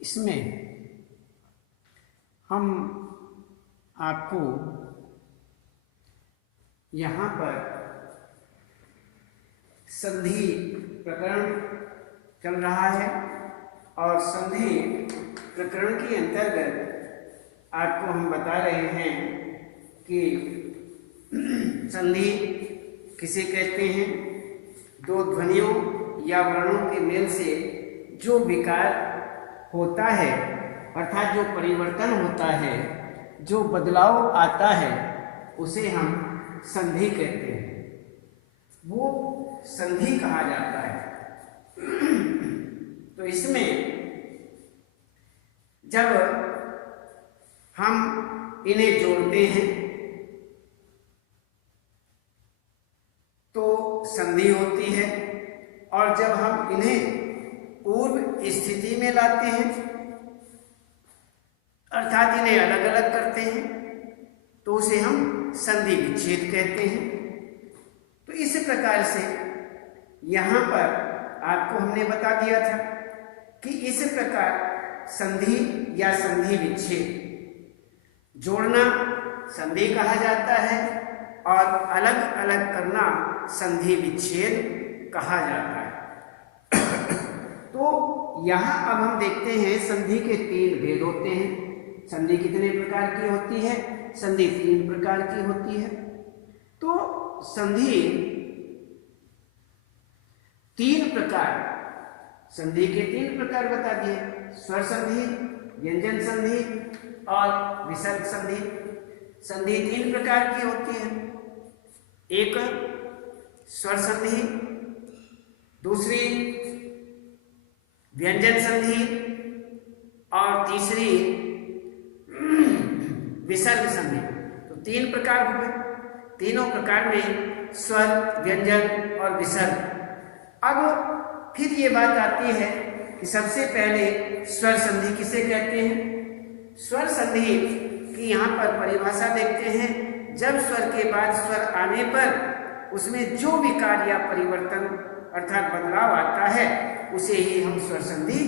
इसमें हम आपको यहाँ पर संधि प्रकरण चल रहा है और संधि प्रकरण के अंतर्गत आपको हम बता रहे हैं कि संधि किसे कहते हैं। दो ध्वनियों या वर्णों के मेल से जो विकार होता है अर्थात जो परिवर्तन होता है, जो बदलाव आता है, उसे हम संधि कहते हैं। वो संधि कहा जाता है। तो इसमें जब हम इन्हें जोड़ते हैं तो संधि होती है, और जब हम इन्हें पूर्व स्थिति में लाते हैं अर्थात इन्हें अलग अलग करते हैं तो उसे हम संधि विच्छेद कहते हैं। तो इस प्रकार से यहाँ पर आपको हमने बता दिया था कि इस प्रकार संधि या संधि विच्छेद जोड़ना संधि कहा जाता है और अलग अलग करना संधि विच्छेद कहा जाता है। तो यहाँ अब हम देखते हैं संधि के 3 भेद होते हैं। संधि कितने प्रकार की होती है? संधि 3 प्रकार की होती है। तो संधि 3 प्रकार, संधि के 3 प्रकार बता दिए, स्वर संधि, व्यंजन संधि और विसर्ग संधि। संधि 3 प्रकार की होती है। एक स्वर संधि, दूसरी व्यंजन संधि और तीसरी विसर्ग संधि। तो 3 प्रकार हुए। तीनों प्रकार में स्वर, व्यंजन और विसर्ग। अब फिर ये बात आती है कि सबसे पहले स्वर संधि किसे कहते हैं। स्वर संधि की यहाँ पर परिभाषा देखते हैं। जब स्वर के बाद स्वर आने पर उसमें जो विकार या परिवर्तन अर्थात बदलाव आता है उसे ही हम स्वर संधि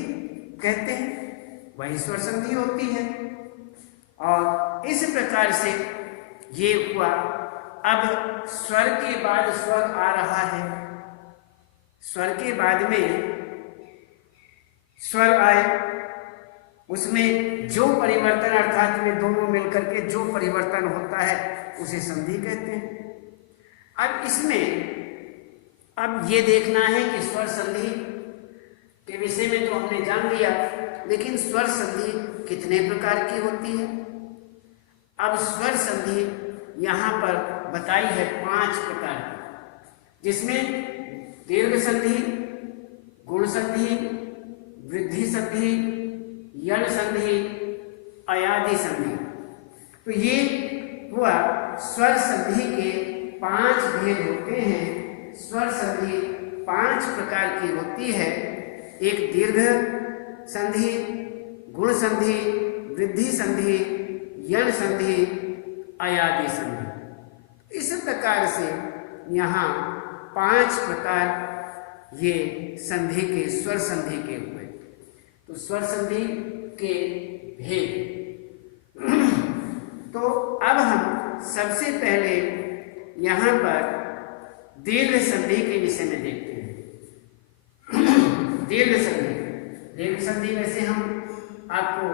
कहते हैं, वही स्वर संधि होती है। और इस प्रकार से ये हुआ। अब स्वर के बाद स्वर आ रहा है, स्वर के बाद में स्वर आए, उसमें जो परिवर्तन अर्थात में दोनों मिलकर के जो परिवर्तन होता है उसे संधि कहते हैं। अब इसमें अब ये देखना है कि स्वर संधि के विषय में तो हमने जान लिया, लेकिन स्वर संधि कितने प्रकार की होती है। अब स्वर संधि यहाँ पर बताई है 5 प्रकार की, जिसमें दीर्घ संधि, गुण संधि, वृद्धि संधि, यण संधि, अयादि संधि। तो ये हुआ स्वर संधि के 5 भेद होते हैं। स्वर संधि 5 प्रकार की होती है। एक दीर्घ संधि, गुण संधि, वृद्धि संधि, यण संधि, अयादि संधि। इस प्रकार से यहाँ 5 प्रकार ये संधि के, स्वर संधि के हुए। तो स्वर संधि के भेद। तो अब हम सबसे पहले यहाँ पर दीर्घ संधि के विषय में देखते हैं। दीर्घ संधि, दीर्घ संधि में से हम आपको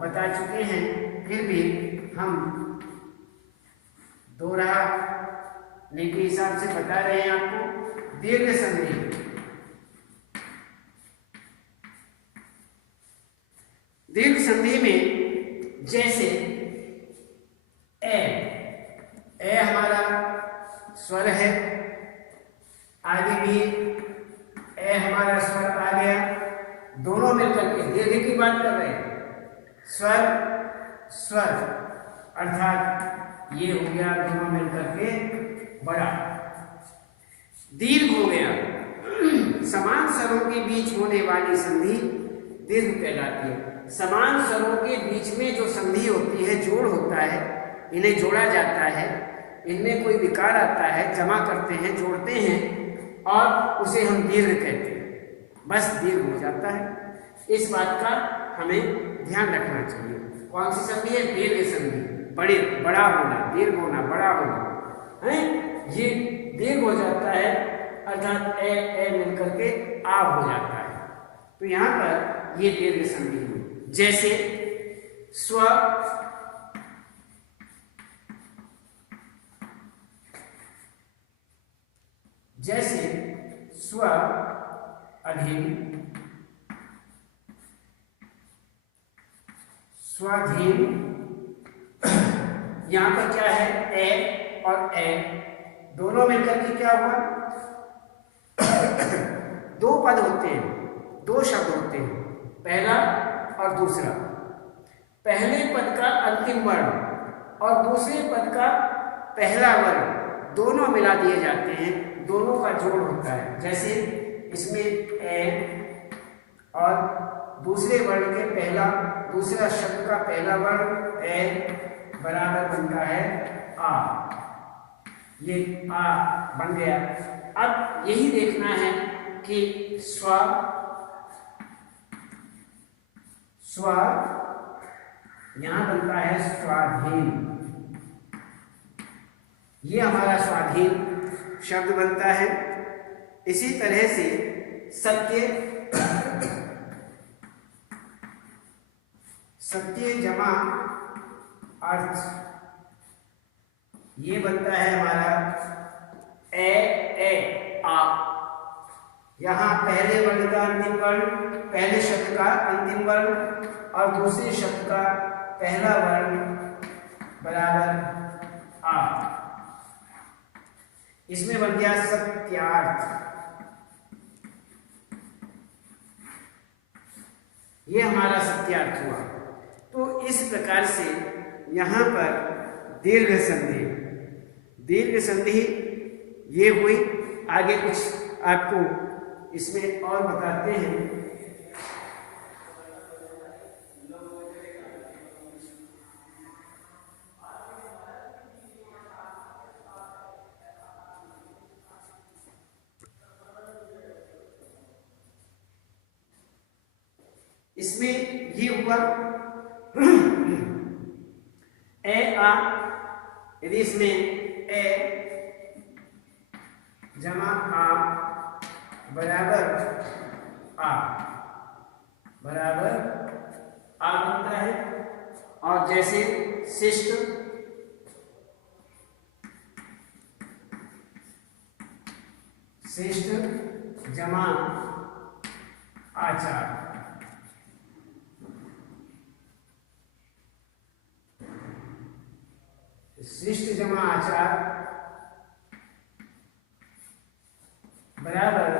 बता चुके हैं, फिर भी हम दोहराने के हिसाब से बता रहे हैं आपको। दीर्घ संधि, दीर्घ संधि में जैसे ए हमारा स्वर है, आगे भी ए हमारा स्वर आ गया, दोनों मिलकर के दीर्घ की बात कर रहे हैं। स्वर स्वर अर्थात ये हो गया दोनों मिलकर के बड़ा। दीर्घ हो गया, समान स्वरों के बीच होने वाली संधि दीर्घ कहलाती है। समान स्वरों के बीच में जो संधि होती है, जोड़ होता है, इन्हें जोड़ा जाता है, इनमें कोई विकार आता है, जमा करते हैं, जोड़ते हैं और उसे हम दीर्घ कहते हैं। बस दीर्घ हो जाता है। इस बात का हमें ध्यान रखना चाहिए। कौन सी संधि है? दीर्घ संधि। बड़े, बड़ा होना, दीर्घ होना, बड़ा होना है, ये दीर्घ हो जाता है, अर्थात ए मिलकर के आ हो जाता है। तो यहाँ पर ये दीर्घ संधि हुई। जैसे स्व, जैसे स्व अधीन, स्वाधीन, यहां पर क्या है? ए और ए दोनों मिलकर के क्या हुआ? दो पद होते हैं, दो शब्द होते हैं, पहला और दूसरा। पहले पद का अंतिम वर्ण और दूसरे पद का पहला वर्ण दोनों मिला दिए जाते हैं, दोनों का जोड़ होता है। जैसे इसमें ए और दूसरे वर्ण के पहला, दूसरा शब्द का पहला वर्ण ए बराबर बनता है आ, ये आ बन गया। अब यही देखना है कि स्व यहां बनता है स्वाधीन, ये हमारा स्वाधीन शब्द बनता है। इसी तरह से सत्य, सत्य जमा अर्थ, ये बनता है हमारा ए आ। यहां पहले वर्ण का अंतिम वर्ण, पहले शब्द का अंतिम वर्ण और दूसरे शब्द का पहला वर्ण बराबर आ, इसमें बन गया सत्यार्थ। ये हमारा सत्यार्थ हुआ। तो इस प्रकार से यहां पर दीर्घ संधि, दीर्घ संधि ये हुई। आगे कुछ आपको इसमें और बताते हैं। इसमें ये हुआ ए आ, यदि इसमें ए जमा आ बराबर आ बनता है। और जैसे शिष्ट, शिष्ट जमा आचार, शिष्ट जमा आचार बराबर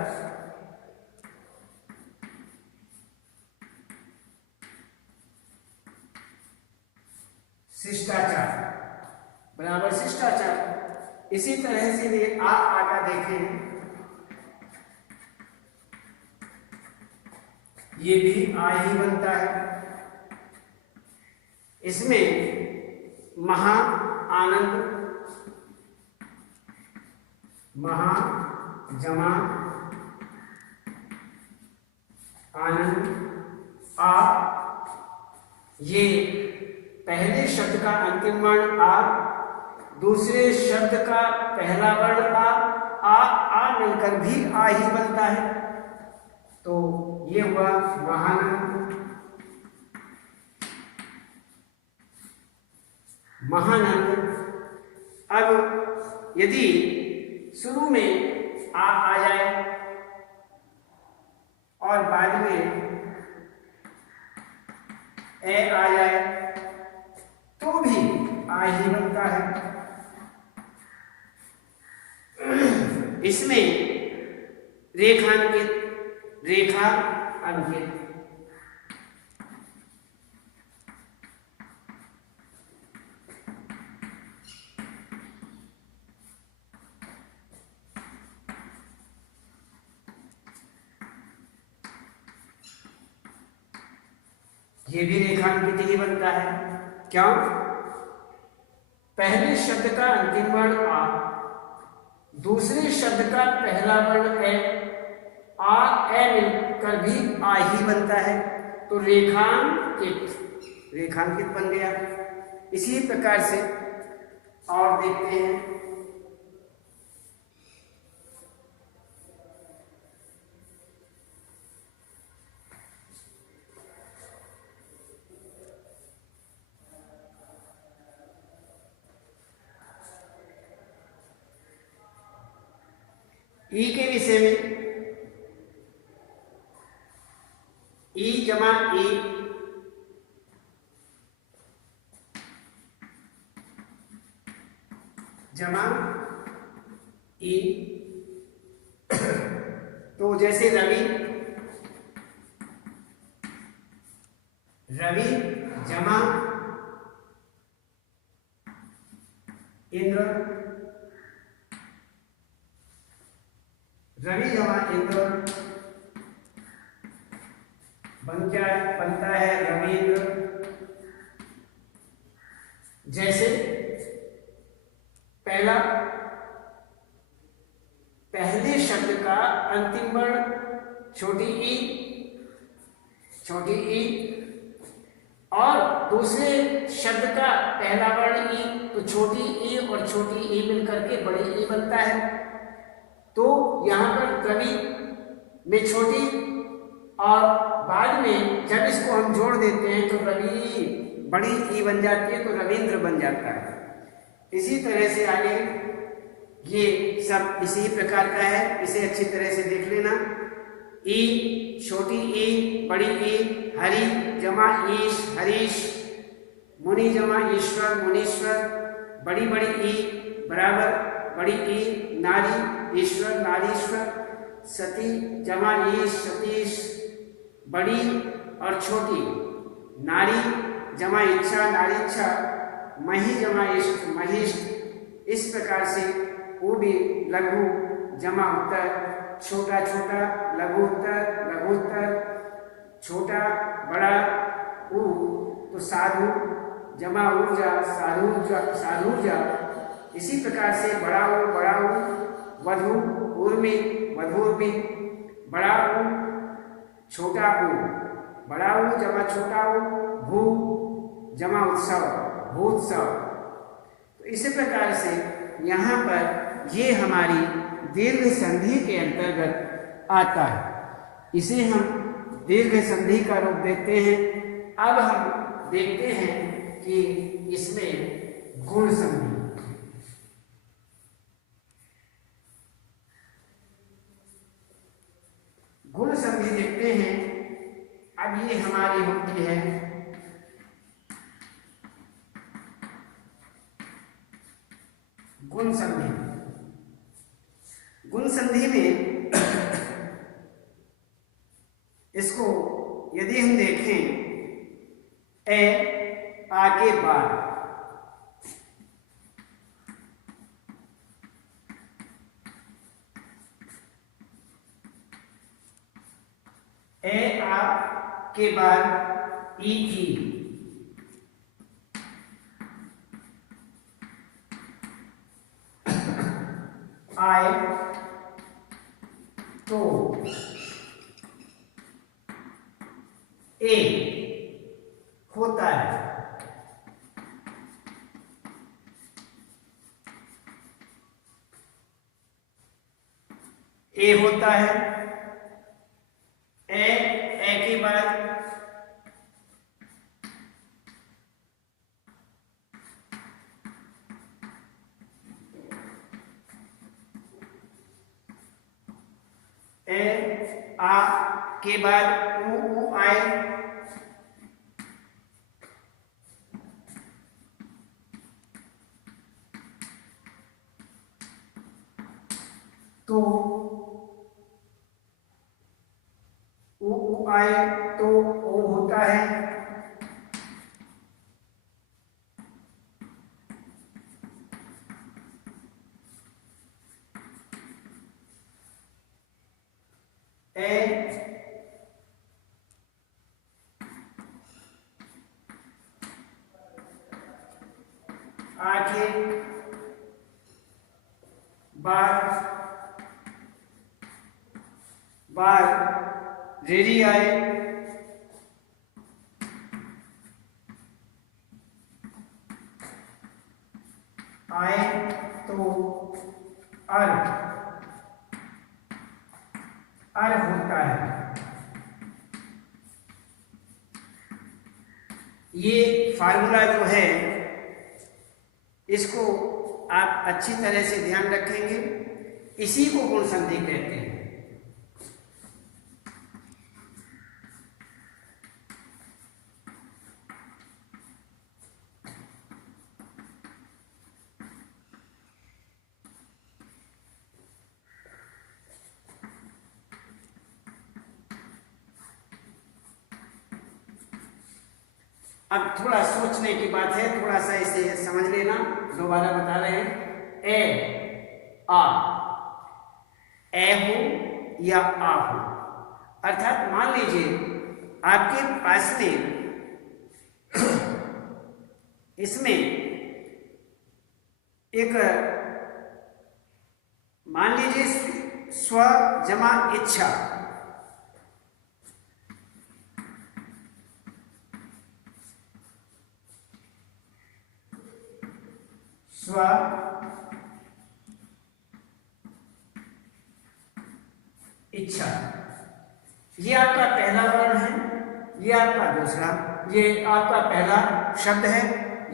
शिष्टाचार, बराबर शिष्टाचार। इसी तरह से ये आ का देखें, ये भी आ ही बनता है। इसमें महा आनंद, महा जमा आनंद आ, ये पहले शब्द का अंतिम वर्ण आ, दूसरे शब्द का पहला वर्ण आ मिलकर भी आ ही बनता है। तो ये हुआ महानंद, महानंद। अब यदि शुरू में आ जाए और बाद में ए आ जाए तो भी आ ही बनता है। इसमें रेखांकित, रेखा अंकित, ये भी रेखांकित ही बनता है। क्यों? पहले शब्द का अंतिम वर्ण आ, दूसरे शब्द का पहला वर्ण ए, आ ए मिलकर भी आ ही बनता है। तो रेखांकित, रेखांकित बन गया। इसी प्रकार से और देखते हैं, ई के विषय में, ई जमा ई जमा ई, तो जैसे रवि, रवि जमा इंद्र, रवि जमा इंद्र बनता है रविंद्र। जैसे पहला, पहले शब्द का अंतिम वर्ण छोटी ई, छोटी ई, और दूसरे शब्द का पहला वर्ण ई, तो छोटी ई और छोटी ई मिलकर के बड़ी ई बनता है। तो यहाँ पर रवि में छोटी, और बाद में जब इसको हम जोड़ देते हैं तो रवि बड़ी ई बन जाती है, तो रविंद्र बन जाता है। इसी तरह से आगे ये सब इसी प्रकार का है, इसे अच्छी तरह से देख लेना। ई, छोटी ई, बड़ी ई, हरि जमा ईश, हरीश, मुनि जमा ईश्वर, मुनीश्वर, बड़ी बड़ी ई बराबर बड़ी ई, नारी ईश्वर, नारीश्वर, सती जमा ईश, सतीश, बड़ी और छोटी, नारी जमा इच्छा, नारीच्छा, मही जमा इष्ट, महिष्ट। इस प्रकार से वो भी लघु जमा उत्तर, छोटा छोटा लघु उत्तर, लघुत्तर, छोटा बड़ा ऊ, तो साधु जमा ऊर्जा, साधुर्जा, साधुर्जा। इसी प्रकार से बड़ा ऊ, वधु उर्मी, वधुर्मी, बड़ा ऊ, छोटा ऊ, बड़ा ऊ जमा छोटा ऊ, भू जमा उत्सव, भूत्सव। तो इसी प्रकार से यहाँ पर ये हमारी दीर्घ संधि के अंतर्गत आता है। इसे हम दीर्घ संधि का रूप देते हैं। अब हम देखते हैं कि इसमें गुण संधि, गुण संधि देखते हैं। अब ये हमारी होती है गुण संधि। गुण संधि में इसको यदि हम देखें, ए आ के बाद, ए आ के बाद ई की, आए तो ए होता है, ए होता है। ए के बाद ए आ के बाद ऊ आए, तो ऊ आए तो ओ होता है। ए आके बार रेडी आए आए तो अर होता है। ये फार्मूला जो है इसको आप अच्छी तरह से ध्यान रखेंगे, इसी को गुण संधि कहते हैं। अब थोड़ा सोचने की बात है, थोड़ा सा इसे समझ लेना, दोबारा बता रहे हैं। ए आ, ए हो या आ हो, अर्थात मान लीजिए आपके पास में इसमें एक, मान लीजिए स्व जमा इच्छा, स्व इच्छा, ये आपका पहला वर्ण है, ये आपका दूसरा, ये आपका पहला शब्द है,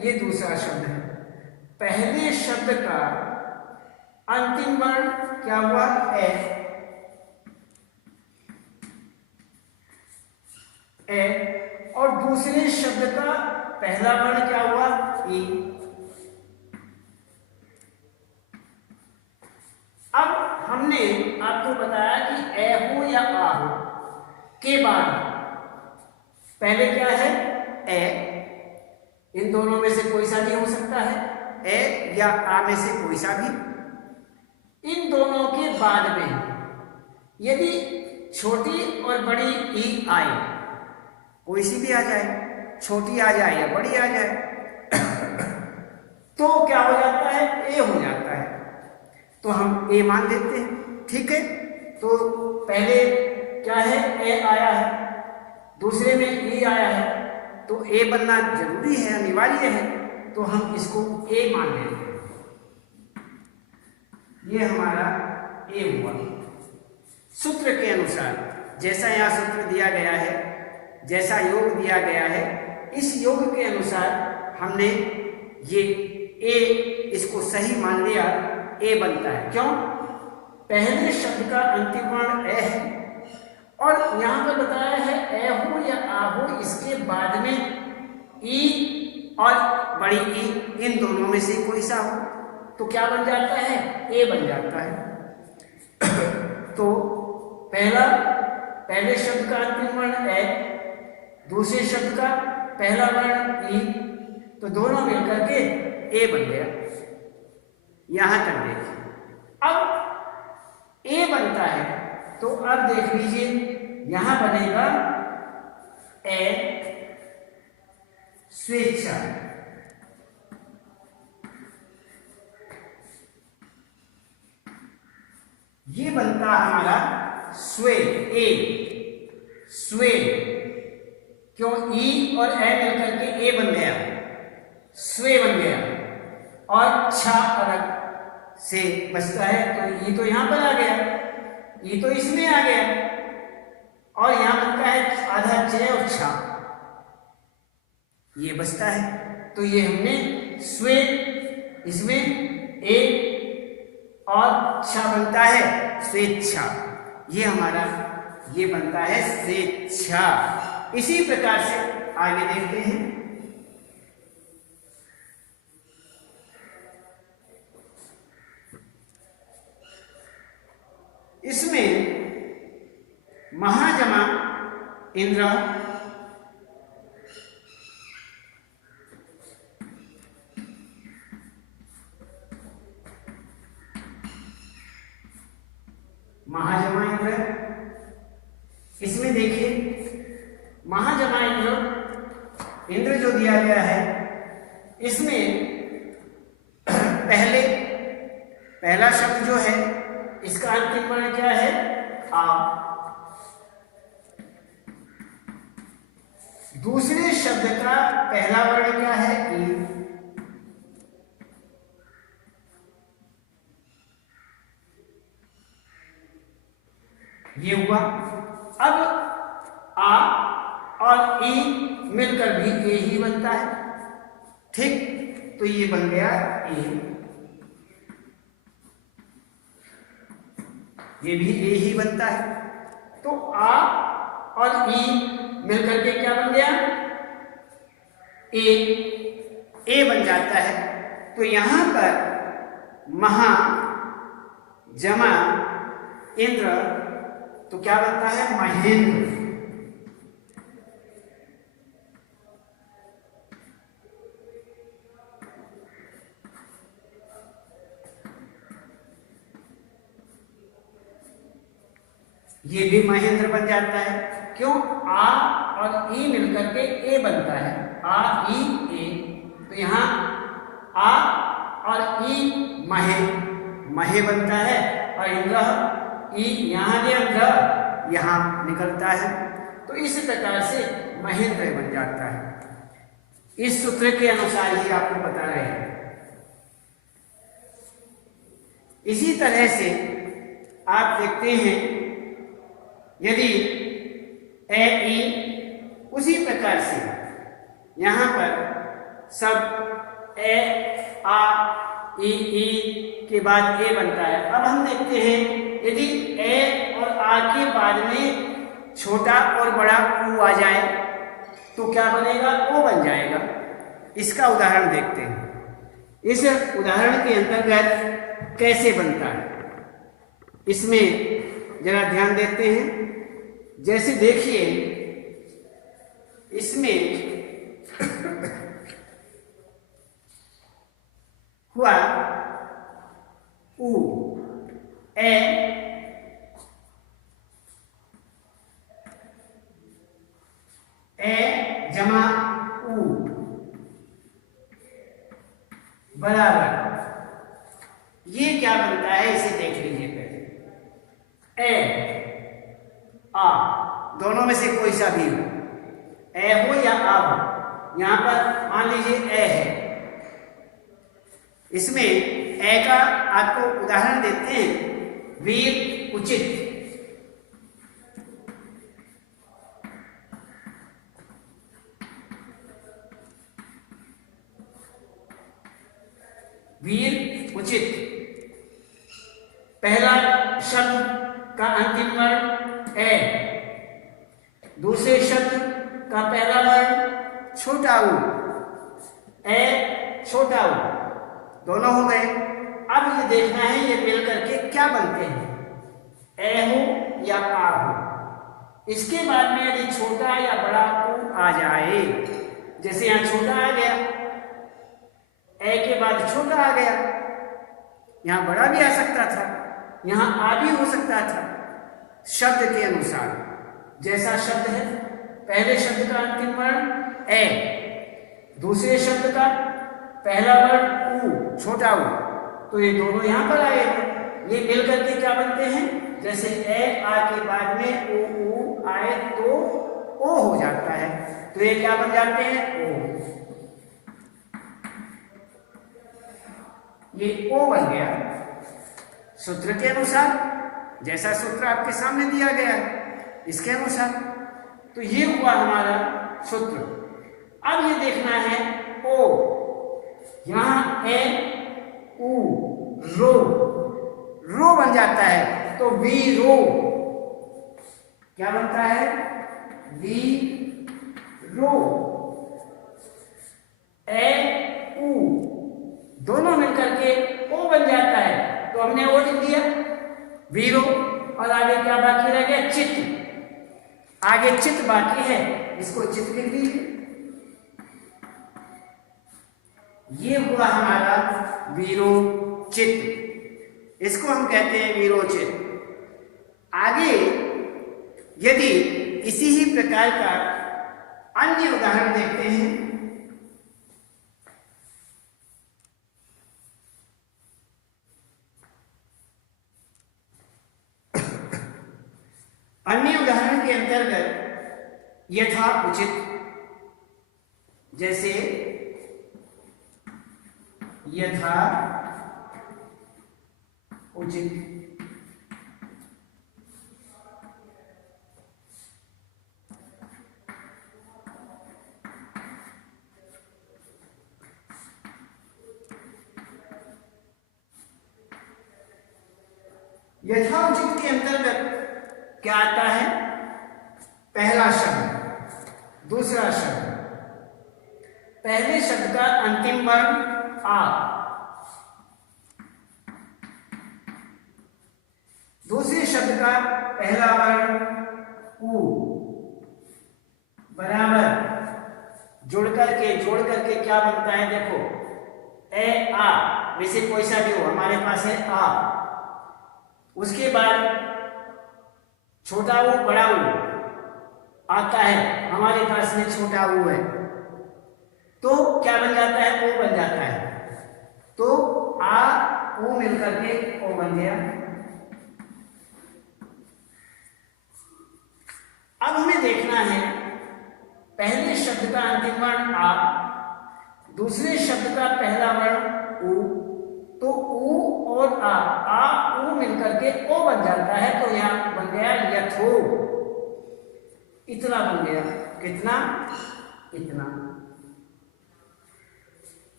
ये दूसरा शब्द है। पहले शब्द का अंतिम वर्ण क्या हुआ? ए। ए। और दूसरे शब्द का पहला वर्ण क्या हुआ? ई। अब हमने आपको बताया कि ए हो या आ हो के बाद पहले क्या है? ए। इन दोनों में से कोई सा भी हो सकता है, ए या आ में से कोई सा भी। इन दोनों के बाद में यदि छोटी और बड़ी ई आए, कोई सी भी आ जाए, छोटी आ जाए या बड़ी आ जाए, तो क्या हो जाता है? ए हो जाता है। तो हम ए मान देते हैं, ठीक है। तो पहले क्या है? ए आया है, दूसरे में ई आया है, तो ए बनना जरूरी है, अनिवार्य है, तो हम इसको ए मान लेते हैं। ये हमारा ए हुआ। सूत्र के अनुसार, जैसा यहाँ सूत्र दिया गया है, जैसा योग दिया गया है, इस योग के अनुसार हमने ये ए, इसको सही मान लिया, ए बनता है। क्यों? पहले शब्द का अंतिम वर्ण ए है, और यहां पर बताया है ए हो या आ हो, इसके बाद में ई और बड़ी ई, इन दोनों में से कोई सा हो, तो क्या बन जाता है? ए बन जाता है। तो पहले शब्द का अंतिम वर्ण ए, दूसरे शब्द का पहला वर्ण ई, तो दोनों मिलकर के ए बन गया। यहां तक देखिए। अब ए बनता है, तो अब देख लीजिए यहां बनेगा ए स्वेच्छा। ये बनता हमारा स्वे, ए स्वे। क्यों? ई और ए मिलकर के ए बन गया, स्वे बन गया, और छा अलग से बचता है, तो ई तो यहां पर आ गया, ई तो इसमें आ गया, और यहां बनता है आधा च और छा, ये बचता है। तो ये हमने स्वे, इसमें ए और छा बनता है स्वेच्छा, ये हमारा ये बनता है स्वेच्छा। इसी प्रकार से आगे देखते हैं। इसमें महाजमा इंद्र, महाजमा इंद्र, इसमें देखिए महाजमा इंद्र, इंद्र जो दिया गया है, इसमें पहला शब्द जो है, इसका अंतिम वर्ण क्या है? आ। दूसरे शब्द का पहला वर्ण क्या है? ई। ये हुआ। अब आ और ई मिलकर भी ए ही बनता है, ठीक। तो ये बन गया ए, ये भी ए ही बनता है। तो आ और ई मिलकर के क्या बन गया, ए बन जाता है। तो यहां पर महा जमा इंद्र, तो क्या बनता है, महेंद्र। ये भी महेंद्र बन जाता है। क्यों, आ और ई मिलकर के ए बनता है, आ ई ए। तो यहां आ और ई महे, महे बनता है, और इंद्र ई यहां भी इंद्र यहां निकलता है। तो इस प्रकार से महेंद्र बन जाता है। इस सूत्र के अनुसार ही आपको बता रहे हैं। इसी तरह से आप देखते हैं, यदि ए ई, उसी प्रकार से यहां पर सब ए आ ई के बाद ए बनता है। अब हम देखते हैं, यदि ए और आ के बाद में छोटा और बड़ा ऊ आ जाए तो क्या बनेगा, ओ बन जाएगा। इसका उदाहरण देखते हैं। इस उदाहरण के अंतर्गत कैसे बनता है, इसमें जरा ध्यान देते हैं। जैसे देखिए, इसमें हुआ ऊ, ए जमा ऊ बराबर, ये क्या बनता है, इसे देख लीजिए पहले। ए आ, दोनों में से कोई सा भी हो, ए हो या आ हो। यहां पर मान लीजिए ए है, इसमें ए का आपको उदाहरण देते हैं, वीर उचित। वीर उचित, पहला शब्द का अंतिम वर्ण ए, दूसरे शब्द का पहला वर्ण छोटा ऊ, ए छोटा ऊ, दोनों हो गए। अब ये देखना है ये मिल करके क्या बनते हैं, ए हो या आ हो। इसके बाद में यदि छोटा या बड़ा ऊ आ जाए, जैसे यहां छोटा आ गया, ए के बाद छोटा आ गया, यहां बड़ा भी आ सकता था, यहां आ भी हो सकता था, शब्द के अनुसार। जैसा शब्द है, पहले शब्द का अंतिम वर्ण ए, दूसरे शब्द का पहला वर्ण ऊ, छोटा ऊ, तो ये दोनों यहां पर आए, ये मिलकर के क्या बनते हैं, जैसे ए आ के बाद में ऊ आए तो ओ हो जाता है, तो ये क्या बन जाते हैं, ओ। ये ओ बन गया सूत्र के अनुसार, जैसा सूत्र आपके सामने दिया गया है इसके अनुसार। तो ये हुआ हमारा सूत्र। अब ये देखना है ओ, यहां ए ऊ, रो, रो बन जाता है, तो वी रो क्या बनता है, वी रो। ए ऊ दोनों मिलकर के ओ बन जाता है, तो हमने ओ लिख दिया वीरो, और आगे क्या बाकी रह गया, चित्त। आगे चित्त बाकी है, इसको चित्त लिख दीजिए। ये हुआ हमारा वीरोचित, इसको हम कहते हैं वीरोचित। आगे यदि इसी ही प्रकार का अन्य उदाहरण देखते हैं, अन्य उदाहरण के अंतर्गत यथा उचित, जैसे यथा उचित, यथोचित के अंतर्गत क्या आता है? पहला शब्द, दूसरा शब्द, पहले शब्द का अंतिम वर्ण आ, दूसरे शब्द का पहला वर्ण ऊ, बराबर जोड़ करके क्या बनता है? देखो, ए आ, वैसे कोई सा भी हो, हमारे पास है आ, उसके बाद छोटा ऊ बड़ा ऊ आता है, हमारे पास में छोटा ऊ है, तो क्या बन जाता है? ओ बन जाता है। तो आ ओ मिलकर के ओ बन गया। अब हमें देखना है पहले शब्द का अंतिम वर्ण आ, दूसरे शब्द का पहला वर्ण ऊ, तो ऊ और आ ऊ मिलकर के ओ बन जाता है, तो यहां बन गया यथो, इतना बन गया। कितना? इतना,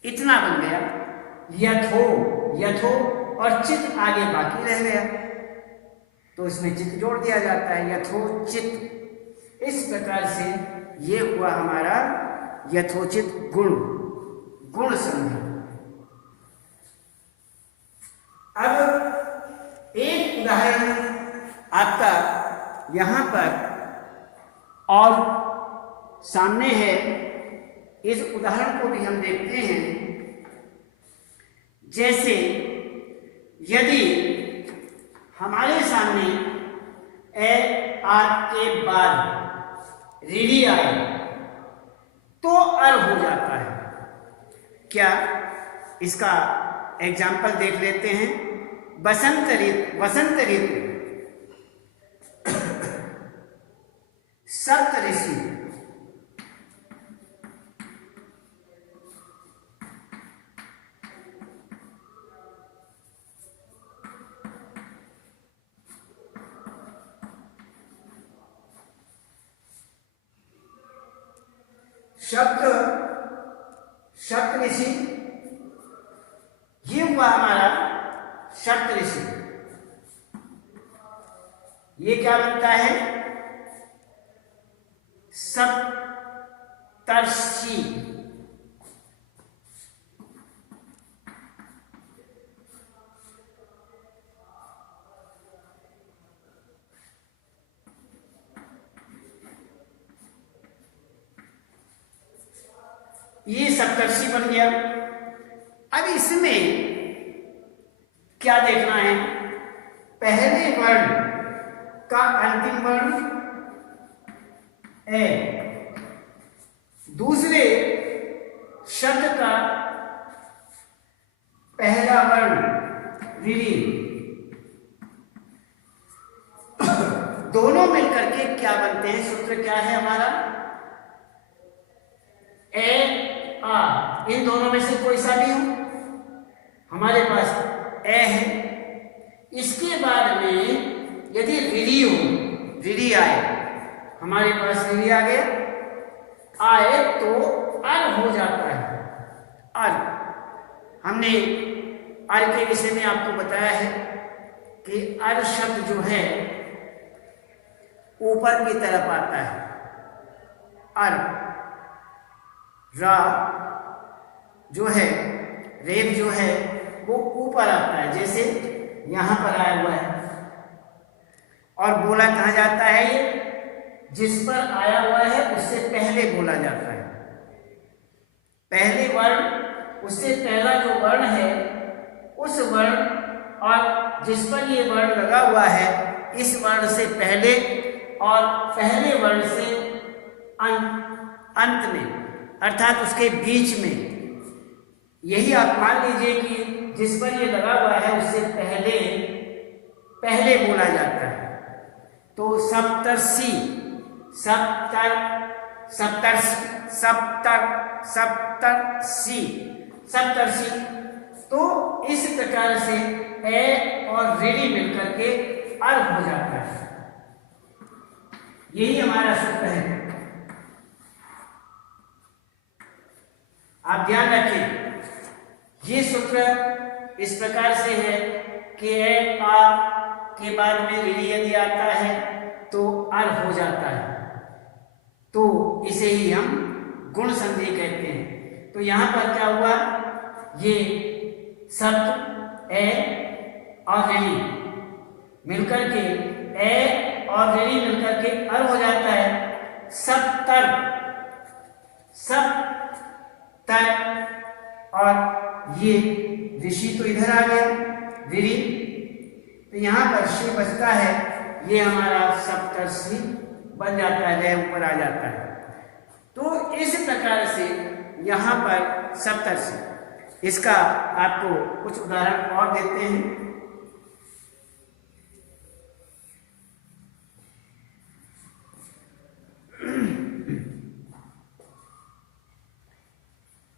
इतना बन गया यथो, यथो, और चित आगे बाकी रह गया, तो इसमें चित जोड़ दिया जाता है, यथोचित। इस प्रकार से ये हुआ हमारा यथोचित गुण, गुण संधि। अब एक उदाहरण आपका यहां पर और सामने है, इस उदाहरण को भी हम देखते हैं। जैसे यदि हमारे सामने ए आर के बाद रीढ़ी आए तो अर हो जाता है। क्या? इसका एग्जाम्पल देख लेते हैं। वसंत ऋतु, सप्तऋषि, सप्तऋषि, ये हुआ हमारा सप्तऋषि। ये क्या बनता है? सप्तर्षि। ये सप्तर्षि बन गया। अब इसमें क्या देखना है? पहले वर्ण का अंतिम वर्ण ए, दूसरे शब्द का पहला वर्ण ऋ, दोनों मिलकर के क्या बनते हैं? सूत्र क्या है हमारा? ए आ, इन दोनों में से कोई सा भी हो, हमारे पास ए है। इसके बाद में यदि ऋ हो, ऋ आए, हमारे पास ऋ आ गया, आए तो अर हो जाता है। अर, हमने अर के विषय में आपको बताया है कि अर शब्द जो है ऊपर की तरफ आता है। अर, रा जो है, रेप जो है वो ऊपर आता है, जैसे यहां पर आया हुआ है। और बोला कहां जाता है? ये जिस पर आया हुआ है उससे पहले बोला जाता है। पहले वर्ण, उससे पहला जो वर्ण है उस वर्ण और जिस पर ये वर्ण लगा हुआ है, इस वर्ण से पहले और पहले वर्ण से अंत में, अर्थात उसके बीच में। यही आप मान लीजिए कि जिस पर ये लगा हुआ है उससे पहले बोला जाता है। तो सप्तर्षि, सप्तर्षि। तो इस प्रकार से ए और ऋ मिलकर के अर हो जाता है। यही हमारा सूत्र है। आप ध्यान रखें, ये सूत्र इस प्रकार से है कि ए आ के बाद में ऋणी यदि आता है तो अर हो जाता है, तो इसे ही हम गुण संधि कहते हैं। तो यहां पर क्या हुआ, ये शब्द ए और ऋणी मिलकर के ए और ऋणी मिलकर के अर हो जाता है, सप्तर, सप्तर। और ये ऋषि तो इधर आ गया ऋणी, तो यहां पर शी बचता है, ये हमारा सप्तर्षि बन जाता है, लय ऊपर आ जाता है। तो इस प्रकार से यहां पर सप्तर्षि, इसका आपको कुछ उदाहरण और देते हैं।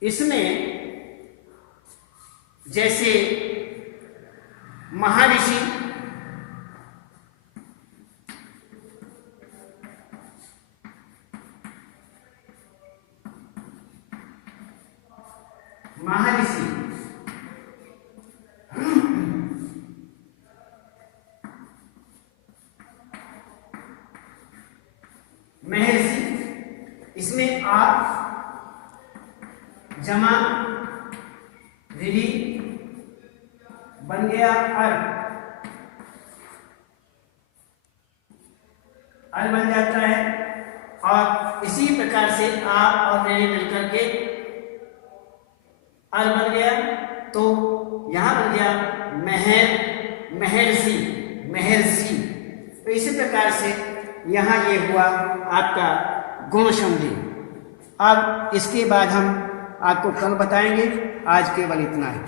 इसमें जैसे महर्षि, महर्षि, महर्षि, इसमें आप जमा ऋणी बन गया अर, अर बन जाता है। और इसी प्रकार से आप और ऋणी मिलकर के अर बन गया, तो यहां बन गया महर, महर्षि, महर्षि। तो इसी प्रकार से यहां ये हुआ आपका गुण संधि। अब इसके बाद हम आपको कल बताएंगे, आज केवल इतना है।